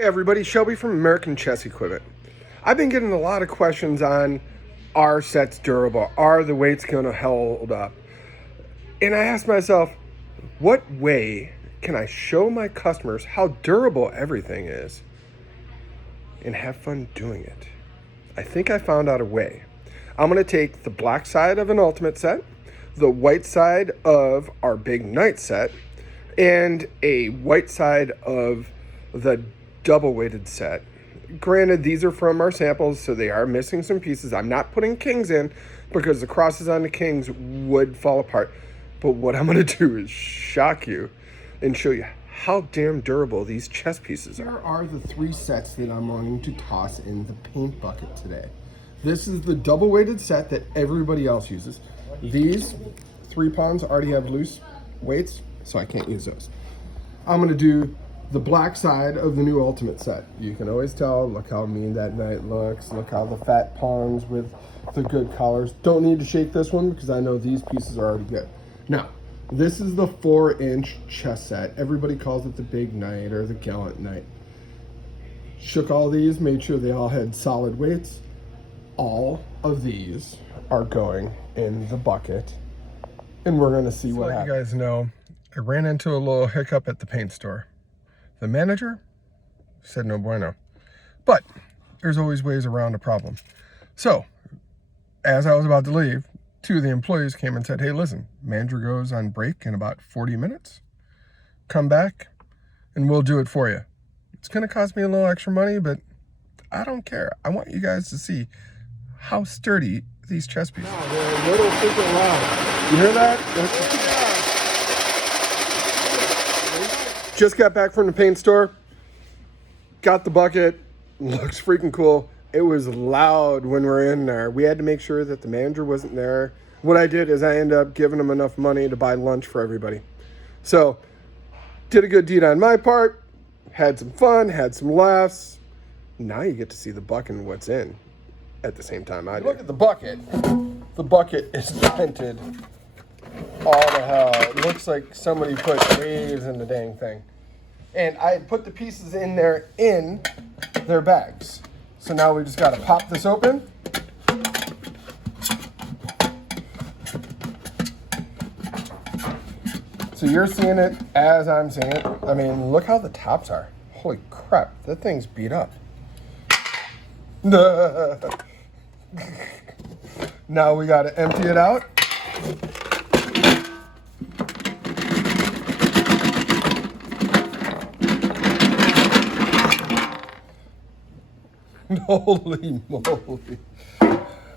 Hey everybody, Shelby from American Chess Equipment. I've been getting a lot of questions on, are sets durable? Are the weights going to hold up? And I asked myself, what way can I show my customers how durable everything is and have fun doing it? I think I found out a way. I'm going to take the black side of an Ultimate set, the white side of our Big Knight set, and a white side of the double weighted set. Granted, these are from our samples, so they are missing some pieces. I'm not putting kings in because the crosses on the kings would fall apart. But what I'm going to do is shock you and show you how damn durable these chess pieces are. Here are the three sets that I'm going to toss in the paint bucket today. This is the double weighted set that everybody else uses. These 3 pawns already have loose weights, so I can't use those. I'm going to do the black side of the new Ultimate set. You can always tell, look how mean that knight looks, look how the fat pawns with the good collars. Don't need to shake this one because I know these pieces are already good. Now, this is the 4-inch chess set. Everybody calls it the Big Knight or the Gallant Knight. Shook all these, made sure they all had solid weights. All of these are going in the bucket, and we're gonna see what happens. You guys know, I ran into a little hiccup at the paint store. The manager said no bueno, but there's always ways around a problem. So as I was about to leave, 2 of the employees came and said, hey, listen, manager goes on break in about 40 minutes. Come back and we'll do it for you. It's going to cost me a little extra money, but I don't care. I want you guys to see how sturdy these chess pieces are. They're a little freaking loud. You hear that? Just got back from the paint store, got the bucket, looks freaking cool. It was loud when we're in there. We had to make sure that the manager wasn't there. What I did is I ended up giving him enough money to buy lunch for everybody. So, did a good deed on my part, had some fun, had some laughs. Now you get to see the bucket and what's in at the same time I did. Look at the bucket is dented all the hell. It looks like somebody put waves in the dang thing. And I had put the pieces in there in their bags. So now we just got to pop this open. So you're seeing it as I'm seeing it. I mean, look how the tops are. Holy crap, that thing's beat up. Now we got to empty it out. Holy moly.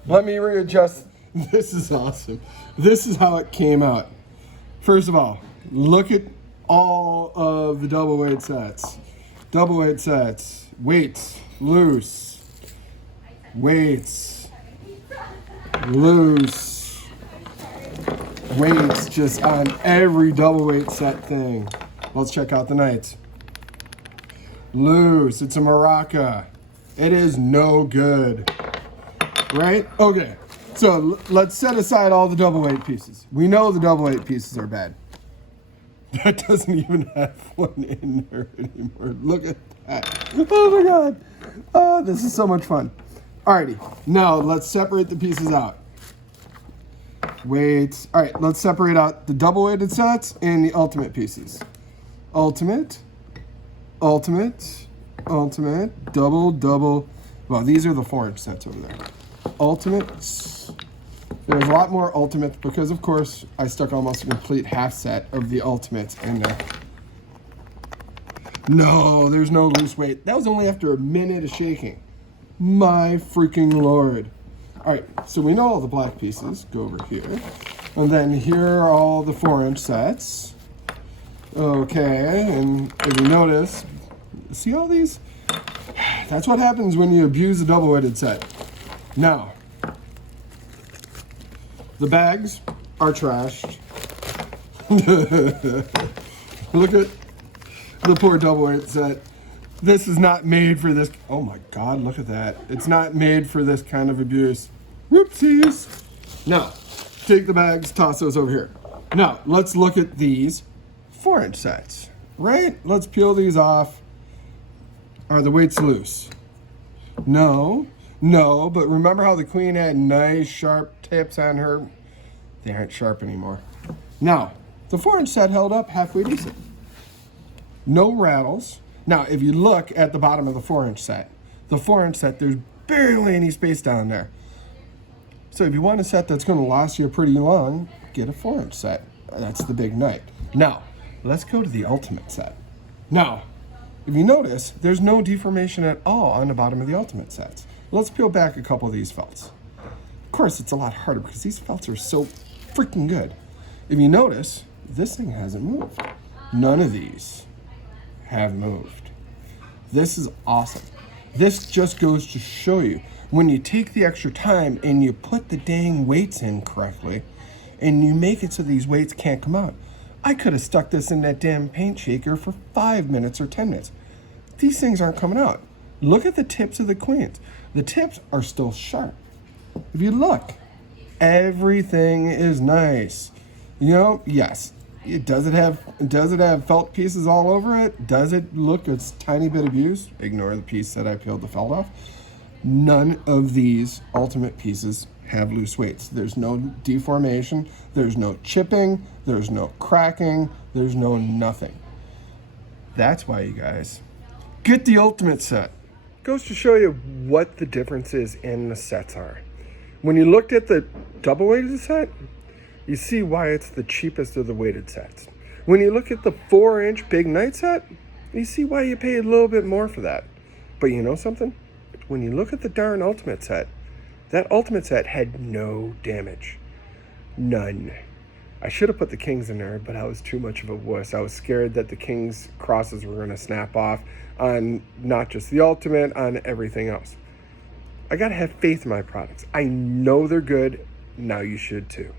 Let me readjust. This is awesome. This is how it came out. First of all, look at all of the double weight sets. Double weight sets. Weights, loose. Weights, loose. Weights just on every double weight set thing. Let's check out the knights. Loose. It's a maraca. It is no good, right? Okay, so let's set aside all the double weight pieces. We know the double weight pieces are bad. That doesn't even have one in there anymore. Look at that. Oh my God. Oh, this is so much fun. Alrighty, now let's separate the pieces out. Weights. All right, let's separate out the double weighted sets and the ultimate pieces. Ultimate, ultimate, ultimate, double. Well, these are the 4-inch sets over there. Ultimates. There's a lot more ultimates because, of course, I stuck almost a complete half set of the ultimates in there. No, there's no loose weight. That was only after a minute of shaking. My freaking Lord. All right, so we know all the black pieces. Go over here. And then here are all the 4-inch sets. Okay, and if you notice, see all these? That's what happens when you abuse a double-weighted set. Now, the bags are trashed. Look at the poor double-weighted set. This is not made for this. Oh my God, look at that. It's not made for this kind of abuse. Whoopsies. Now, take the bags, toss those over here. Now, let's look at these 4-inch sets, right? Let's peel these off. Are the weights loose? No, no, but remember how the queen had nice sharp tips on her? They aren't sharp anymore. Now, the 4-inch set held up halfway decent. No rattles. Now, if you look at the bottom of the 4-inch set, there's barely any space down there. So if you want a set that's going to last you pretty long, get a 4-inch set. That's the big night. Now, let's go to the ultimate set. Now, if you notice, there's no deformation at all on the bottom of the ultimate sets. Let's peel back a couple of these felts. Of course, it's a lot harder because these felts are so freaking good. If you notice, this thing hasn't moved. None of these have moved. This is awesome. This just goes to show you, when you take the extra time and you put the dang weights in correctly, and you make it so these weights can't come out. I could have stuck this in that damn paint shaker for 5 minutes or 10 minutes. These things aren't coming out. Look at the tips of the queens. The tips are still sharp. If you look, everything is nice. You know, yes. Does it have felt pieces all over it? Does it look a tiny bit abused? Ignore the piece that I peeled the felt off. None of these ultimate pieces have loose weights. There's no deformation, there's no chipping, there's no cracking, there's no nothing. That's why, you guys, get the ultimate set. Goes to show you what the differences in the sets are. When you looked at the double weighted set, you see why it's the cheapest of the weighted sets. When you look at the 4-inch big night set, you see why you pay a little bit more for that. But you know something? When you look at the darn ultimate set, that ultimate set had no damage. None. I should have put the kings in there, but I was too much of a wuss. I was scared that the king's crosses were going to snap off on not just the ultimate, on everything else. I got to have faith in my products. I know they're good. Now you should too.